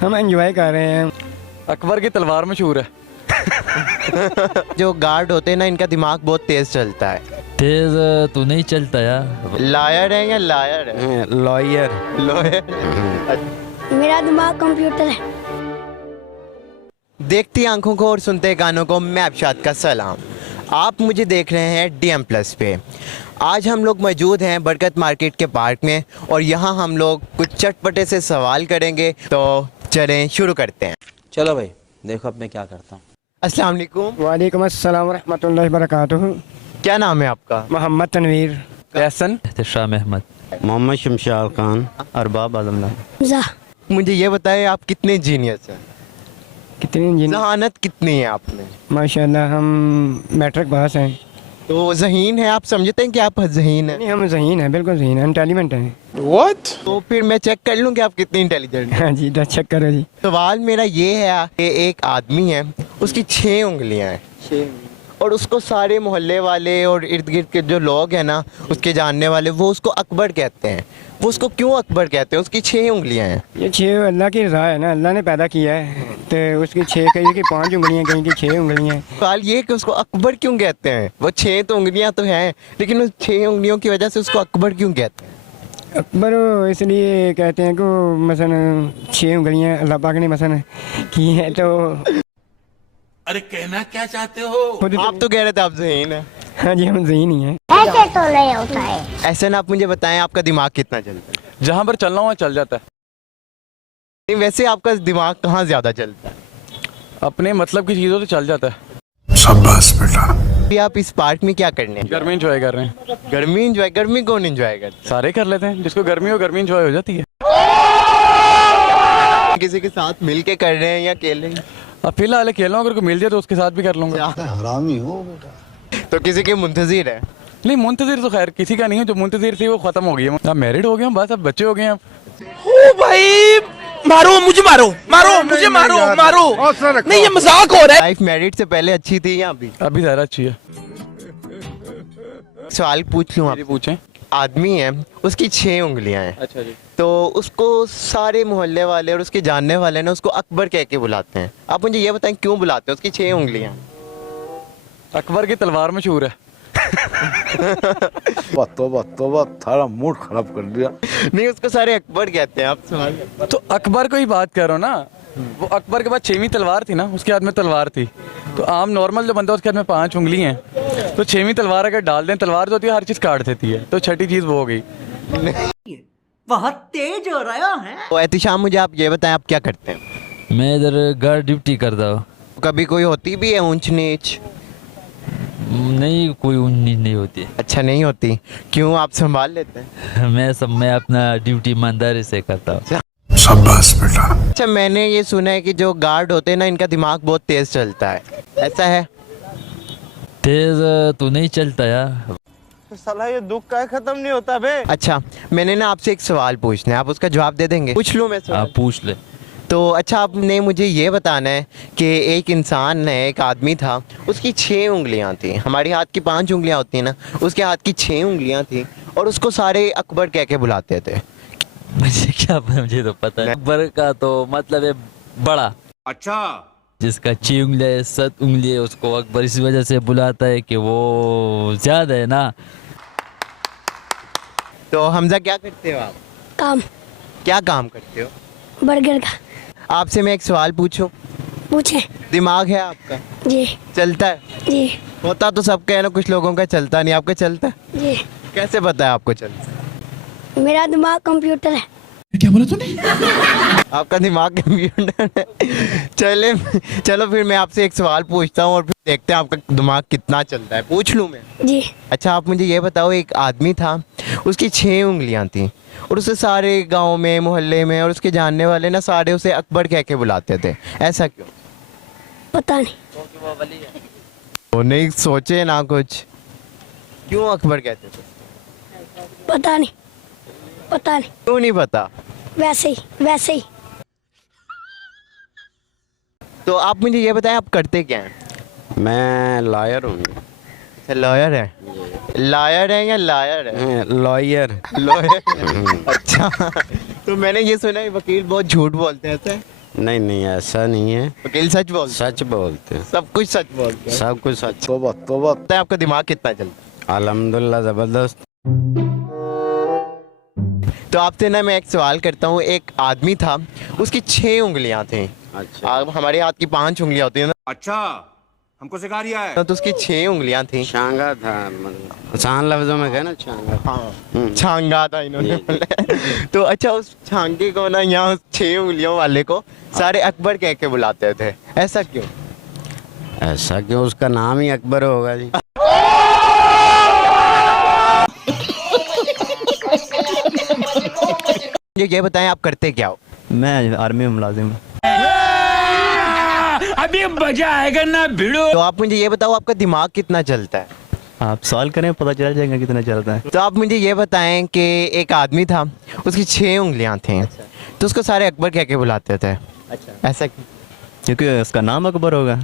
हम एंजॉय कर रहे हैं। अकबर की तलवार मशहूर है। जो गार्ड होते हैं ना, इनका दिमाग बहुत तेज चलता है। तेज तो नहीं चलता यार। लायर है या लायर है? लॉयर। लॉयर। मेरा दिमाग कंप्यूटर है। देखती आंखों को और सुनते गानों को, मैं अबशाद का सलाम। आप मुझे देख रहे हैं DM+ पे। आज हम लोग मौजूद हैं बरकत मार्केट के पार्क में और यहाँ हम लोग कुछ चटपटे से सवाल करेंगे। तो चलें शुरू करते हैं। चलो भाई, देखो अब मैं क्या करता हूँ। अस्सलाम वालेकुम। वालेकुम अस्सलाम रहमतुल्लाहि बरकातुहू। क्या नाम है आपका? मोहम्मद तनवीर। एहसन। एहतशाम अहमद। मोहम्मद शमशाद खान। अरबाब आजम। जा मुझे ये बताएं, आप कितने जीनियस हैं? कितनी जहानत कितनी है आप में? माशाल्लाह हम मैट्रिक पास हैं। तो ज़हीन है? आप समझते हैं कि आप ज़हीन हैं? नहीं, हम ज़हीन हैं, बिल्कुल ज़हीन हैं, इंटेलिजेंट हैं। तो फिर मैं चेक कर लूँ कि आप कितनी इंटेलिजेंट हैं। हाँ जी, चेक करो जी। सवाल मेरा ये है कि एक आदमी है, उसकी 6 उंगलियां हैं और उसको सारे मोहल्ले वाले और इर्द गिर्द के जो लोग हैं ना, उसके जानने वाले, वो उसको अकबर कहते हैं। वो उसको क्यों अकबर कहते हैं? उसकी 6 उंगलियां हैं। ये 6 अल्लाह की रज़ा है ना, अल्लाह ने पैदा किया है। तो उसकी 6, कहीं की 5 उंगलियां, कहीं की 6 उंगलियां। सवाल ये कि उसको अकबर क्यों कहते हैं? वो 6 तो उंगलियां तो हैं, लेकिन उस 6 उंगलियों की वजह से उसको अकबर क्यों कहते हैं? अकबर इसलिए कहते हैं कि मसलन 6 उंगलियां अल्लाह पाक ने मसलन की हैं। तो अरे कहना क्या चाहते हो? आप तो कह रहे थे आप ज़हीन हैं। हाँ जी, हम ज़हीन ही हैं। ऐसे तो नहीं होता है। ऐसा ना, आप मुझे बताएं आपका दिमाग कितना चलता है? जहाँ पर चलना हुआ चल जाता है। नहीं, वैसे आपका दिमाग कहाँ ज़्यादा चलता है? अपने मतलब की चीज़ों से चल जाता है। शाबाश बेटा। अभी आप इस पार्क में क्या करने हैं? गर्मी इंजॉय कर रहे हैं। गर्मी इंजॉय? गर्मी कौन इंजॉय करता है? सारे कर लेते हैं, जिसको गर्मी हो गर्मी इंजॉय हो जाती है। किसी के साथ मिल के कर रहे हैं या अकेले? अब फिलहाल खेल रहा हूँ, अगर कोई मिल जाए तो उसके साथ भी कर लूँगा। हरामी हो बेटा। तो किसी के मुंतजिर है? नहीं, मुंतजिर तो खैर किसी का नहीं है। जो मुंतजिर थी वो खत्म हो गई है। अब मैरिड हो गए हम, बस अब बच्चे हो गए हैं। ओ भाई, मारो मुझे, मारो मारो मुझे, मारो मारो। नहीं, ये मजाक हो रहा है। लाइफ मैरिड से पहले अच्छी थी या अभी? अभी ज़्यादा अच्छी है। सवाल पूछ लूँ आप? पूछें। आदमी है, उसकी 6 उंगलियां हैं। अच्छा जी। तो उसको सारे मोहल्ले वाले और उसके जानने वाले ने उसको अकबर कह के बुलाते हैं। आप मुझे ये बताएं क्यों बुलाते हैं? उसकी 6 उंगलियां। अकबर की तलवार मशहूर है। तोबा थारा मूड खराब कर दिया। नहीं, उसको सारे अकबर कहते हैं। आप सवाल तो अकबर को ही बात करो ना। वो अकबर के बाद 6वीं तलवार थी ना, उसके हाथ में तलवार थी। तो आम नॉर्मल जो बंदा उसके हाथ में 5 उंगली हैं, तो 6वीं तलवार अगर डाल दें, तलवार जो होती है हर चीज़ काट देती है, तो छठी चीज़ वो हो गई। बहुत तेज हो रहा है। तो एहतिशाम, मुझे आप ये बताएं, आप क्या करते हैं? मैं इधर गार्ड ड्यूटी करता हूँ। कभी कोई होती भी है ऊंच नीच? नहीं, कोई उन्नीस नहीं होती। अच्छा, नहीं होती। क्यों, आप संभाल लेते हैं? मैं अपना ड्यूटी ईमानदारी से करता हूँ। शाबाश बेटा। अच्छा, मैंने ये सुना है कि जो गार्ड होते हैं ना, इनका दिमाग बहुत तेज चलता है। ऐसा है? तेज तो नहीं चलता यार। साला ये दुख का खत्म नहीं होता बे। अच्छा, मैंने ना आपसे एक सवाल पूछना है, आप उसका जवाब दे देंगे? पूछ लूँ मैं सवाल? आप पूछ ले। तो अच्छा, आपने मुझे ये बताना है कि एक इंसान है, एक आदमी था, उसकी 6 उंगलियां थी। हमारी हाथ की 5 उंगलियां होती हैं ना, उसके हाथ की 6 उंगलियां थी और उसको सारे अकबर कह के बुलाते थे। मुझे तो पता है। अकबर का तो मतलब है बड़ा। अच्छा। जिसका 6 उंगलियां है, 7 उंगली है, उसको अकबर इस वजह से बुलाता है कि वो ज्यादा है ना। तो हमजा, क्या करते हो आप? काम। क्या काम करते हो? बर्गर का। आपसे मैं एक सवाल पूछूं? पूछे। दिमाग है आपका? जी चलता है? जी होता तो सबका है ना, कुछ लोगों का चलता नहीं, आपका चलता है? जी। कैसे पता है आपको चलता है? मेरा दिमाग कंप्यूटर है। क्या बोला तूने? आपका दिमाग कंप्यूटर है। चलो फिर मैं आपसे एक सवाल पूछता हूँ और फिर देखते हैं आपका दिमाग कितना चलता है। पूछ लूँ मैं? जी। अच्छा, आप मुझे ये बताओ, एक आदमी था, उसकी 6 उंगलियां थी और उसे सारे गांव में, मोहल्ले में और उसके जानने वाले ना सारे उसे अकबर कह के बुलाते थे। ऐसा क्यों? पता नहीं। वो नहीं सोचे ना कुछ? क्यों अकबर कहते थे? पता नहीं। पता नहीं। क्यों नहीं पता? वैसे ही वैसे ही। तो आप मुझे ये बताएं, आप करते क्या हैं? मैं लॉयर हूँ। अच्छा, लॉयर है? लायर है या लायर है? लॉयर। लॉयर। अच्छा, तो मैंने ये सुना है वकील बहुत झूठ बोलते हैं। ऐसा है? नहीं नहीं ऐसा नहीं है, वकील सच बोल, सच बोलते हैं, सब कुछ सच बोलते हैं। सब कुछ सच। तोबा तोबा। पता है आपका दिमाग कितना चलता अल्हम्दुलिल्लाह ज़बरदस्त। है? तो आपसे ना मैं एक सवाल करता हूँ, एक आदमी था, उसकी 6 उंगलियां थी। अच्छा। अब हमारे हाथ की 5 उंगलियां होती है ना, अच्छा हमको सिखा रिया है। तो उसकी 6 उंगलियां थी। छांगा था, मतलब आसान लफ्जों में कहे ना छांगा। हाँ छांगा था इन्होंने बोला। तो अच्छा उस छांगे को ना यहाँ 6 उंगलियों वाले को सारे अकबर कह के बुलाते थे, ऐसा क्यों? ऐसा क्यों, उसका नाम ही अकबर होगा जी। ये बताएं आप करते क्या हो? मैं आर्मी में मुलाजिम हूँ। अभी मजा आएगा ना भिड़ो। तो आप मुझे ये बताओ आपका दिमाग कितना चलता है? आप सवाल करें पता चल जाएगा कितना चलता है। तो आप मुझे ये बताएं कि एक आदमी था, उसकी 6 उंगलियां थी। तो उसको सारे अकबर कह के बुलाते थे। अच्छा। ऐसा क्यों? क्योंकि उसका नाम अकबर होगा।